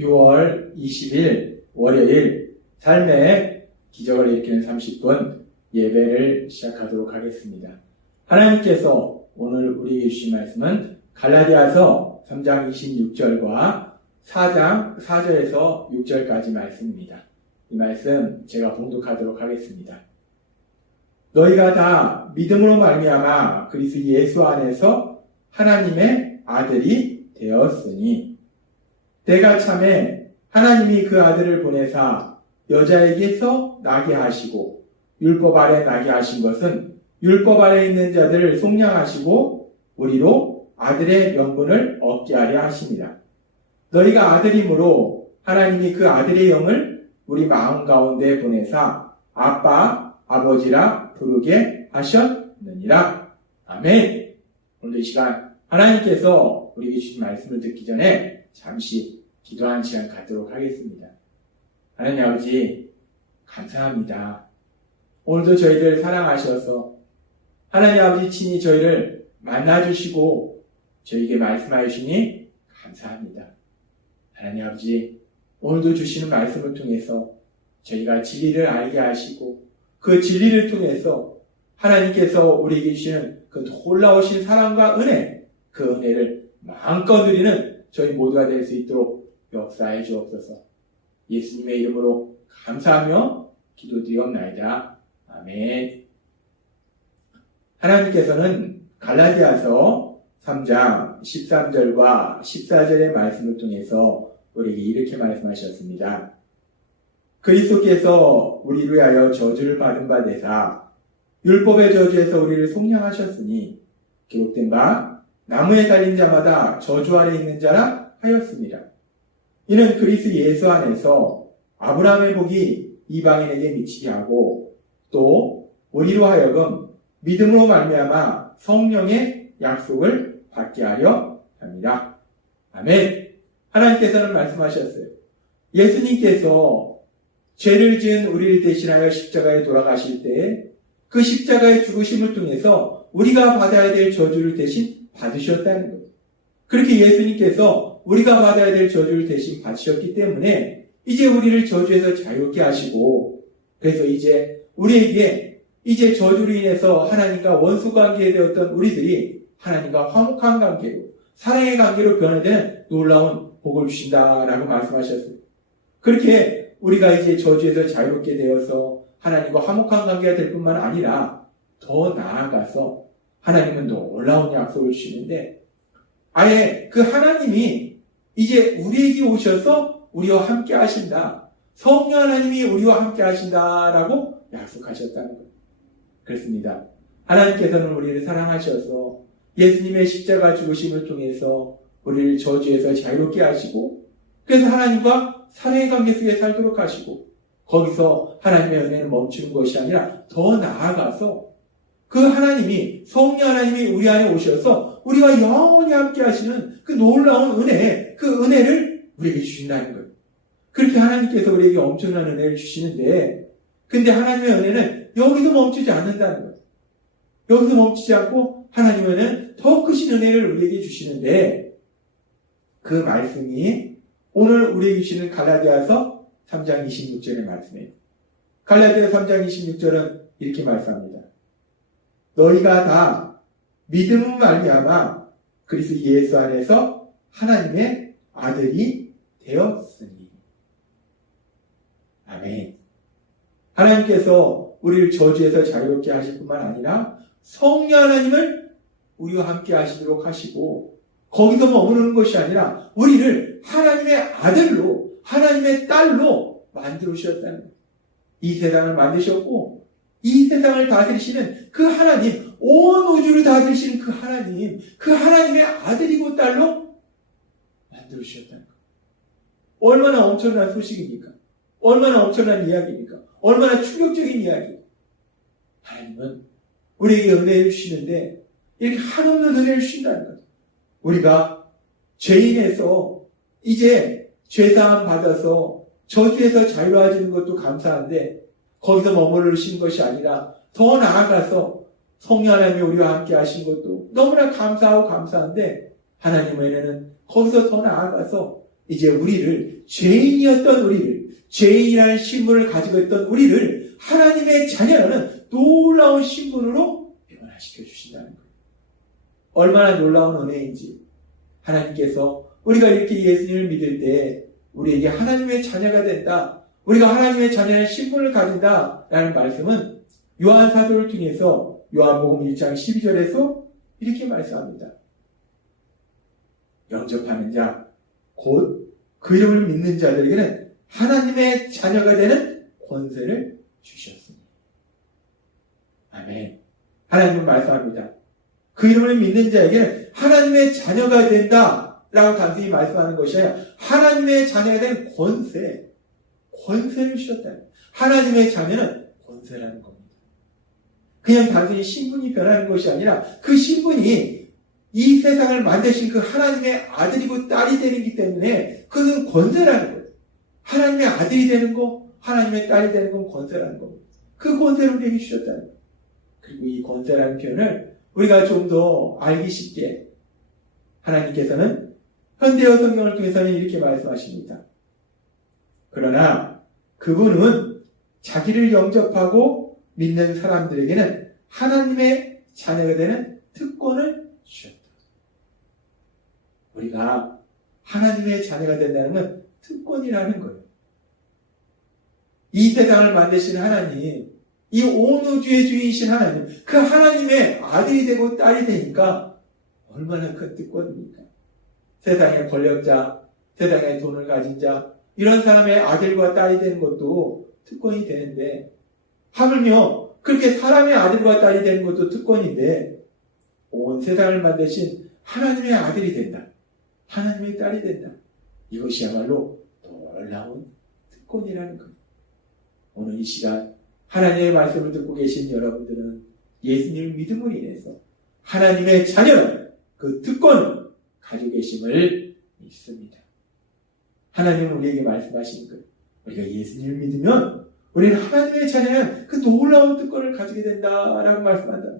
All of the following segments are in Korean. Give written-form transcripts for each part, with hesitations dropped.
6월 20일 월요일 삶의 기적을 일으키는 30분 예배를 시작하도록 하겠습니다. 하나님께서 오늘 우리에게 주신 말씀은 갈라디아서 3장 26절과 4장 4절에서 6절까지 말씀입니다. 이 말씀 제가 봉독하도록 하겠습니다. 너희가 다 믿음으로 말미암아 그리스도 예수 안에서 하나님의 아들이 되었으니 때가 참에 하나님이 그 아들을 보내사 여자에게서 나게 하시고 율법 아래 나게 하신 것은 율법 아래 있는 자들을 속량하시고 우리로 아들의 명분을 얻게 하려 하십니다. 너희가 아들이므로 하나님이 그 아들의 영을 우리 마음 가운데 보내사 아빠, 아버지라 부르게 하셨느니라. 아멘. 오늘 이 시간 하나님께서 우리에게 주신 말씀을 듣기 전에 잠시 기도하는 시간 갖도록 하겠습니다. 하나님 아버지 감사합니다. 오늘도 저희들 사랑하셔서 하나님 아버지 친히 저희를 만나주시고 저희에게 말씀하여 주시니 감사합니다. 하나님 아버지 오늘도 주시는 말씀을 통해서 저희가 진리를 알게 하시고 그 진리를 통해서 하나님께서 우리에게 주시는 그 놀라우신 사랑과 은혜, 그 은혜를 마음껏 누리는 저희 모두가 될 수 있도록 역사해 주옵소서. 예수님의 이름으로 감사하며 기도드리옵나이다. 아멘. 하나님께서는 갈라디아서 3장 13절과 14절의 말씀을 통해서 우리에게 이렇게 말씀하셨습니다. 그리스도께서 우리를 위하여 저주를 받은 바 되사 율법의 저주에서 우리를 속량하셨으니 기록된 바 나무에 달린 자마다 저주 아래 있는 자라 하였습니다. 이는 그리스도 예수 안에서 아브라함의 복이 이방인에게 미치게 하고 또 우리로 하여금 믿음으로 말미암아 성령의 약속을 받게 하려 합니다. 아멘. 하나님께서는 말씀하셨어요. 예수님께서 죄를 지은 우리를 대신하여 십자가에 돌아가실 때에 그 십자가의 죽으심을 통해서 우리가 받아야 될 저주를 대신 받으셨다는 거예요. 그렇게 예수님께서 우리가 받아야 될 저주를 대신 받으셨기 때문에 이제 우리를 저주에서 자유롭게 하시고 그래서 이제 우리에게 이제 저주로 인해서 하나님과 원수 관계에 되었던 우리들이 하나님과 화목한 관계로 사랑의 관계로 변화되는 놀라운 복을 주신다라고 말씀하셨어요. 그렇게 우리가 이제 저주에서 자유롭게 되어서 하나님과 화목한 관계가 될 뿐만 아니라 더 나아가서 하나님은 놀라운 약속을 주시는데 아예 그 하나님이 이제 우리에게 오셔서 우리와 함께 하신다. 성령 하나님이 우리와 함께 하신다라고 약속하셨다는 거예요. 그렇습니다. 하나님께서는 우리를 사랑하셔서 예수님의 십자가 죽으심을 통해서 우리를 저주에서 자유롭게 하시고 그래서 하나님과 사랑의 관계 속에 살도록 하시고 거기서 하나님의 은혜는 멈추는 것이 아니라 더 나아가서 그 하나님이 성령 하나님이 우리 안에 오셔서 우리와 영원히 함께 하시는 그 놀라운 은혜, 그 은혜를 우리에게 주신다는 거예요. 그렇게 하나님께서 우리에게 엄청난 은혜를 주시는데 근데 하나님의 은혜는 여기서 멈추지 않는다는 거예요. 여기서 멈추지 않고 하나님의 은혜는 더 크신 은혜를 우리에게 주시는데 그 말씀이 오늘 우리에게 주시는 갈라디아서 3장 26절의 말씀이에요. 갈라디아 3장 26절은 이렇게 말씀합니다. 너희가 다 믿음으로 말미암아 그리스도 예수 안에서 하나님의 아들이 되었으니. 아멘. 하나님께서 우리를 저주에서 자유롭게 하실 뿐만 아니라 성령 하나님을 우리와 함께 하시도록 하시고 거기서 머무르는 것이 아니라 우리를 하나님의 아들로 하나님의 딸로 만들어 주셨다는 거예요. 이 세상을 만드셨고 이 세상을 다스리시는 그 하나님, 온 우주를 다스리시는 그 하나님, 그 하나님의 아들이고 딸로 만들어 주셨다는 거예요. 얼마나 엄청난 소식입니까? 얼마나 엄청난 이야기입니까? 얼마나 충격적인 이야기입니까? 하나님은 우리에게 은혜를 주시는데 이렇게 한없는 은혜를 주신다는 거예요. 우리가 죄인에서 이제 죄사함 받아서 저주에서 자유로워지는 것도 감사한데 거기서 머무르시는 것이 아니라 더 나아가서 성령 하나님이 우리와 함께 하신 것도 너무나 감사하고 감사한데 하나님의 은혜는 거기서 더 나아가서 이제 우리를, 죄인이었던 우리를, 죄인이라는 신분을 가지고 있던 우리를 하나님의 자녀라는 놀라운 신분으로 변화시켜 주신다는 거예요. 얼마나 놀라운 은혜인지. 하나님께서 우리가 이렇게 예수님을 믿을 때 우리에게 하나님의 자녀가 된다, 우리가 하나님의 자녀의 신분을 가진다라는 말씀은 요한 사도를 통해서 요한복음 1장 12절에서 이렇게 말씀합니다. 영접하는 자, 곧 그 이름을 믿는 자들에게는 하나님의 자녀가 되는 권세를 주셨습니다. 아멘. 하나님은 말씀합니다. 그 이름을 믿는 자에게는 하나님의 자녀가 된다라고 단순히 말씀하는 것이 아니라 하나님의 자녀가 된 권세를 주셨다. 하나님의 자녀는 권세라는 겁니다. 그냥 단순히 신분이 변하는 것이 아니라 그 신분이 이 세상을 만드신 그 하나님의 아들이고 딸이 되기 때문에 그것은 권세라는 거예요. 하나님의 아들이 되는 거, 하나님의 딸이 되는 건 권세라는 겁니다. 그 권세를 우리에게 주셨다는 거예요. 그리고 이 권세라는 표현을 우리가 좀 더 알기 쉽게 하나님께서는 현대어 성경을 통해서는 이렇게 말씀하십니다. 그러나 그분은 자기를 영접하고 믿는 사람들에게는 하나님의 자녀가 되는 특권을 주셨다. 우리가 하나님의 자녀가 된다는 건 특권이라는 거예요. 이 세상을 만드신 하나님, 이 온 우주의 주인이신 하나님, 그 하나님의 아들이 되고 딸이 되니까 얼마나 큰 특권입니까? 세상의 권력자, 세상의 돈을 가진 자, 이런 사람의 아들과 딸이 되는 것도 특권이 되는데, 하물며 그렇게 사람의 아들과 딸이 되는 것도 특권인데, 온 세상을 만드신 하나님의 아들이 된다, 하나님의 딸이 된다, 이것이야말로 놀라운 특권이라는 거예요. 오늘 이 시간 하나님의 말씀을 듣고 계신 여러분들은 예수님을 믿음으로 인해서 하나님의 자녀는 그 특권을 가지고 계심을 믿습니다. 하나님은 우리에게 말씀하시는 거예요. 우리가 예수님을 믿으면 우리는 하나님의 자녀는 그 놀라운 특권을 가지게 된다라고 말씀한다.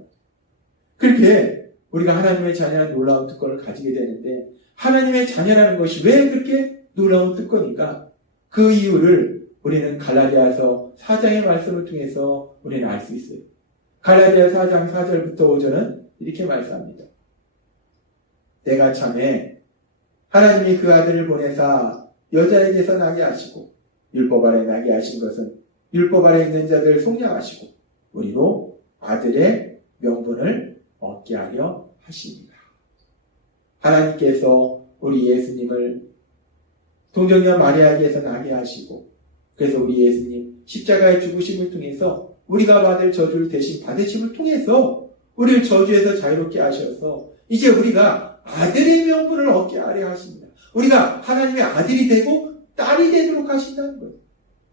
그렇게 우리가 하나님의 자녀는 놀라운 특권을 가지게 되는데, 하나님의 자녀라는 것이 왜 그렇게 놀라운 특권인가? 그 이유를 우리는 갈라디아서 4장의 말씀을 통해서 우리는 알 수 있어요. 갈라디아 4장 4절부터 5절은 이렇게 말씀합니다. 때가 참에 하나님이 그 아들을 보내사 여자에게서 나게 하시고 율법 아래 나게 하신 것은 율법 아래 있는 자들을 속량하시고 우리로 아들의 명분을 얻게 하려 하십니다. 하나님께서 우리 예수님을 동정녀 마리아에게서 나게 하시고, 그래서 우리 예수님 십자가의 죽으심을 통해서 우리가 받을 저주를 대신 받으심을 통해서 우리를 저주에서 자유롭게 하셔서 이제 우리가 아들의 명분을 얻게 하려 하십니다. 우리가 하나님의 아들이 되고 딸이 되도록 하신다는 거예요.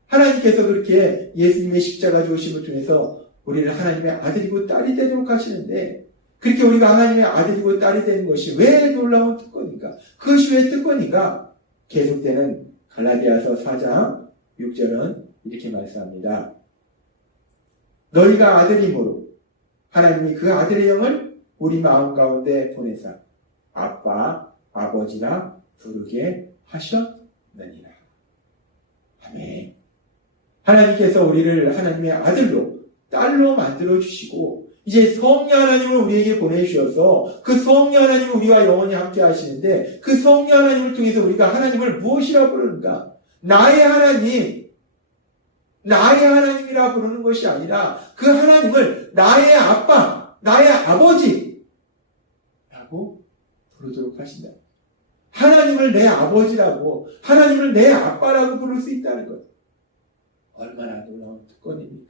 하나님께서 그렇게 예수님의 십자가 죽으심을 통해서 우리를 하나님의 아들이고 딸이 되도록 하시는데, 그렇게 우리가 하나님의 아들이고 딸이 되는 것이 왜 놀라운 특권인가? 그것이 왜 특권인가? 계속되는 갈라디아서 4장 6절은 이렇게 말씀합니다. 너희가 아들이므로 하나님이 그 아들의 영을 우리 마음 가운데 보내사 아빠, 아버지라 부르게 하셨느니라. 아멘. 하나님께서 우리를 하나님의 아들로, 딸로 만들어 주시고 이제 성령 하나님을 우리에게 보내주셔서 그 성령 하나님을 우리와 영원히 함께 하시는데, 그 성령 하나님을 통해서 우리가 하나님을 무엇이라 부르는가? 나의 하나님, 나의 하나님이라 부르는 것이 아니라 그 하나님을 나의 아빠, 나의 아버지라고 부르도록 하신다. 하나님을 내 아버지라고, 하나님을 내 아빠라고 부를 수 있다는 것. 얼마나 놀라운 특권입니까?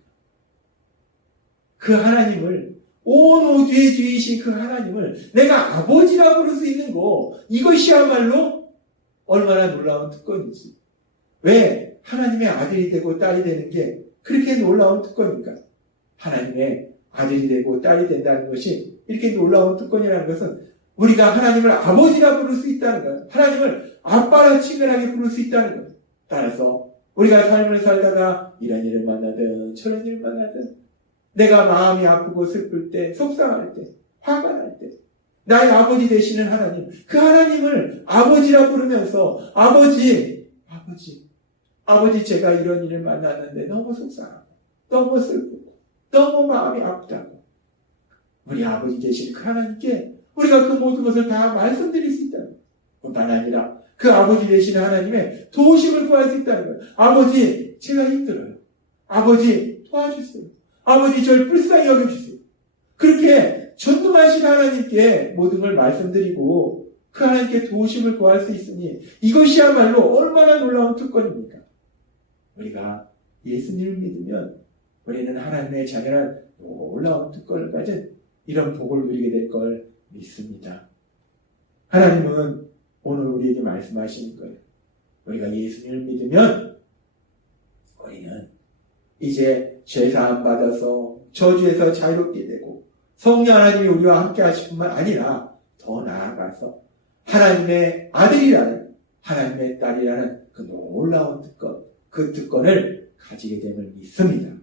그 하나님을, 온 우주의 주이신 그 하나님을 내가 아버지라고 부를 수 있는 거, 이것이야말로 얼마나 놀라운 특권이지. 왜 하나님의 아들이 되고 딸이 되는 게 그렇게 놀라운 특권인가? 하나님의 아들이 되고 딸이 된다는 것이 이렇게 놀라운 특권이라는 것은 우리가 하나님을 아버지라 부를 수 있다는 거예요. 하나님을 아빠라 친근하게 부를 수 있다는 거예요. 따라서 우리가 삶을 살다가 이런 일을 만나든 저런 일을 만나든 내가 마음이 아프고 슬플 때, 속상할 때, 화가 날 때, 나의 아버지 되시는 하나님, 그 하나님을 아버지라 부르면서 아버지 제가 이런 일을 만났는데 너무 속상하고 너무 슬프고 너무 마음이 아프다고 우리 아버지 되시는 그 하나님께 우리가 그 모든 것을 다 말씀드릴 수 있다는 거예요. 뿐만 아니라 그 아버지 되시는 하나님의 도우심을 구할 수 있다는 거예요. 아버지 제가 힘들어요. 아버지 도와주세요. 아버지 저를 불쌍히 여겨주세요. 그렇게 전능하신 하나님께 모든 걸 말씀드리고 그 하나님께 도우심을 구할 수 있으니 이것이야말로 얼마나 놀라운 특권입니까? 우리가 예수님을 믿으면 우리는 하나님의 자녀란 놀라운 특권을 가진 이런 복을 누리게 될 걸 믿습니다. 하나님은 오늘 우리에게 말씀하시는 거예요. 우리가 예수님을 믿으면 우리는 이제 죄사함 받아서 저주에서 자유롭게 되고 성령 하나님이 우리와 함께 하실 뿐만 아니라 더 나아가서 하나님의 아들이라는 하나님의 딸이라는 그 놀라운 특권, 그 특권을 가지게 됨을 믿습니다.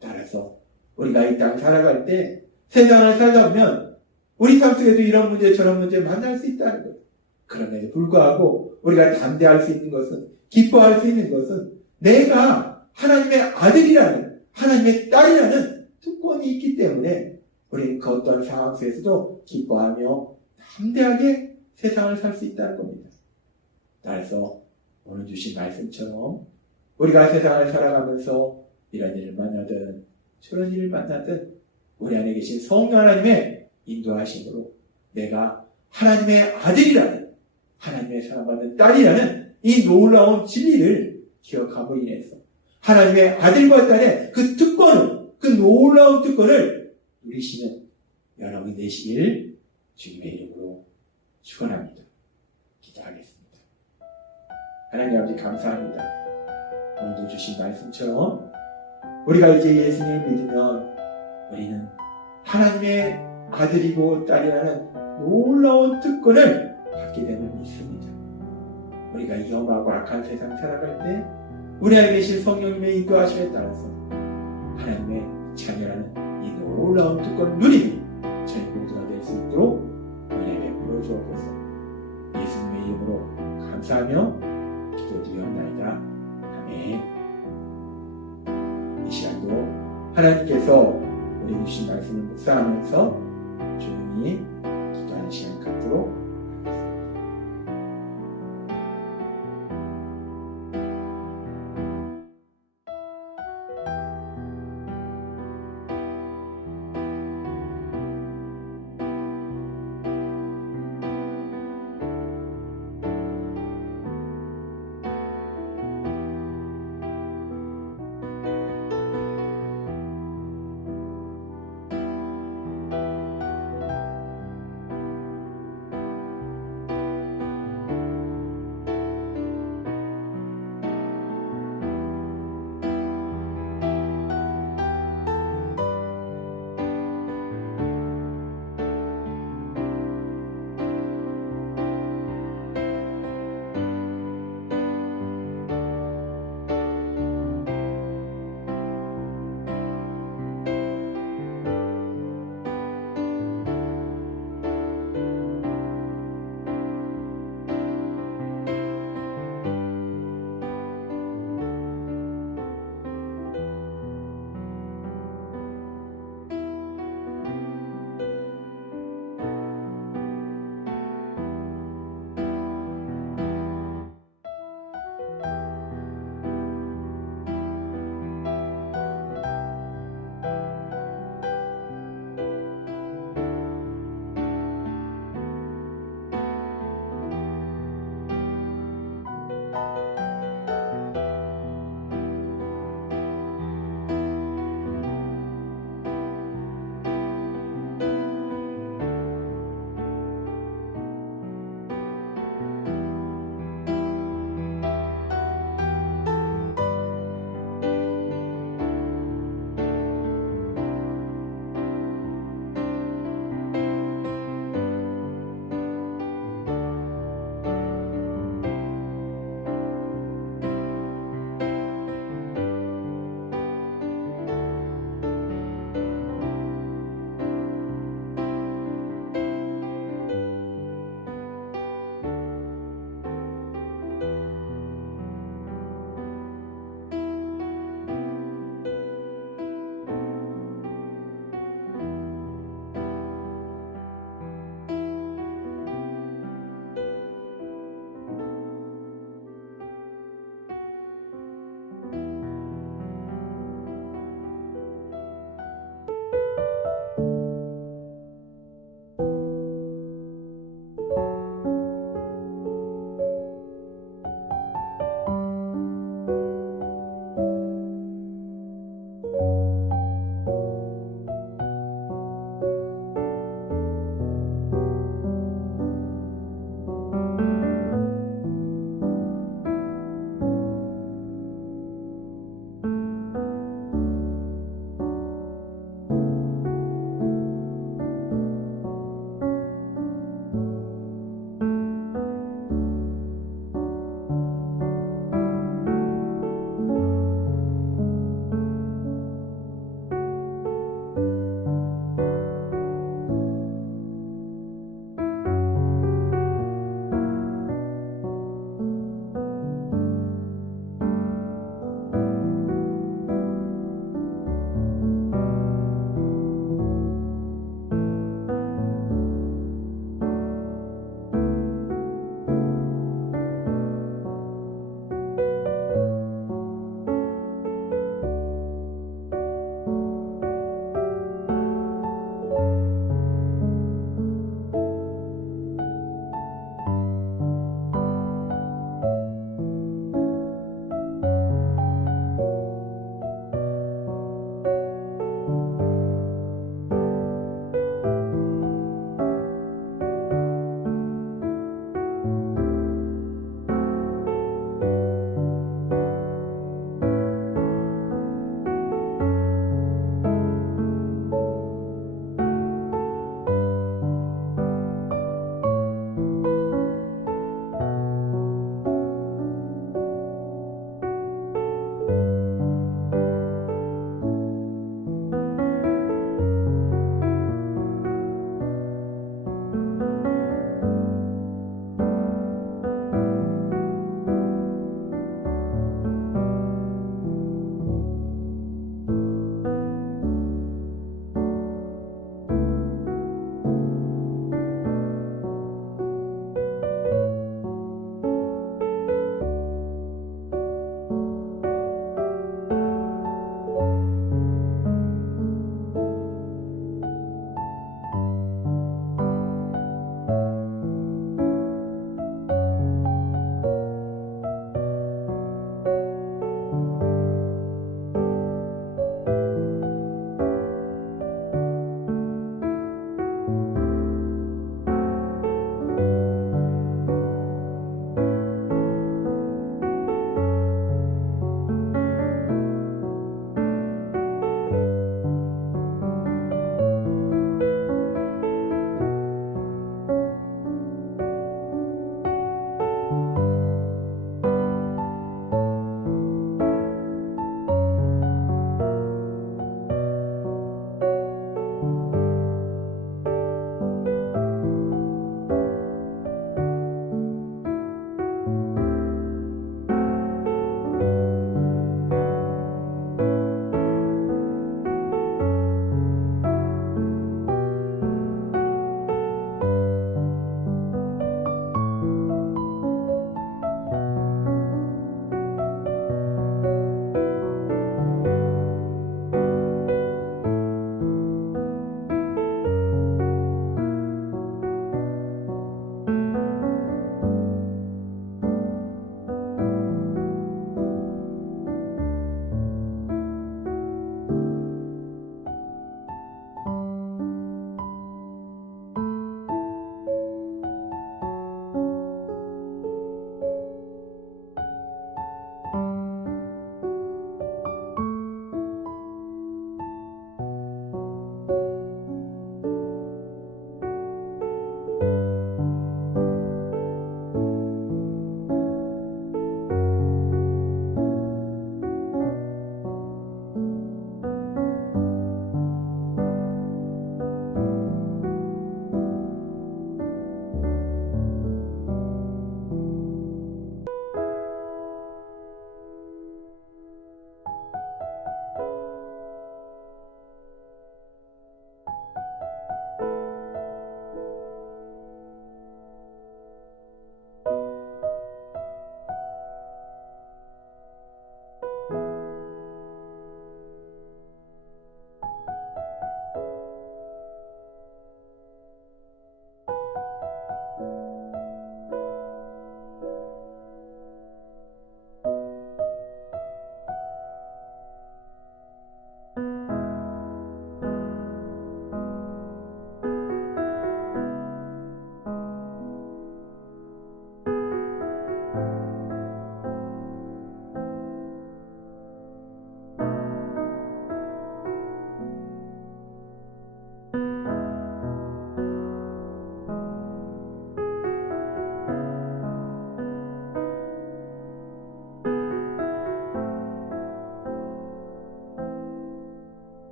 따라서 우리가 이 땅 살아갈 때 세상을 살다 보면 우리 삶 속에도 이런 문제 저런 문제 만날 수 있다는 거예요. 그럼에도 불구하고 우리가 담대할 수 있는 것은, 기뻐할 수 있는 것은 내가 하나님의 아들이라는, 하나님의 딸이라는 특권이 있기 때문에 우리는 그 어떤 상황 속에서도 기뻐하며 담대하게 세상을 살 수 있다는 겁니다. 따라서 오늘 주신 말씀처럼 우리가 세상을 살아가면서 이런 일을 만나든 저런 일을 만나든 우리 안에 계신 성령 하나님의 인도하심으로 내가 하나님의 아들이라는, 하나님의 사랑받는 딸이라는 이 놀라운 진리를 기억함으로 인해서 하나님의 아들과 딸의 그 특권을, 그 놀라운 특권을 누리시는 여러분이 되시길 주님의 이름으로 축원합니다. 기도하겠습니다. 하나님 아버지 감사합니다. 오늘도 주신 말씀처럼 우리가 이제 예수님을 믿으면 우리는 하나님의 아들이고 딸이라는 놀라운 특권을 받게 됨을 믿습니다. 우리가 이 험하고 악한 세상 살아갈 때 우리 안에 계신 성령님의 인도하심에 따라서 하나님의 자녀라는 이 놀라운 특권을 누리는 저희 모두가 될 수 있도록 은혜 베풀어 주옵소서. 예수님의 이름으로 감사하며 기도드리옵나이다. 아멘. 이 시간도 하나님께서 우리 주신 말씀을 묵상하면서 조용히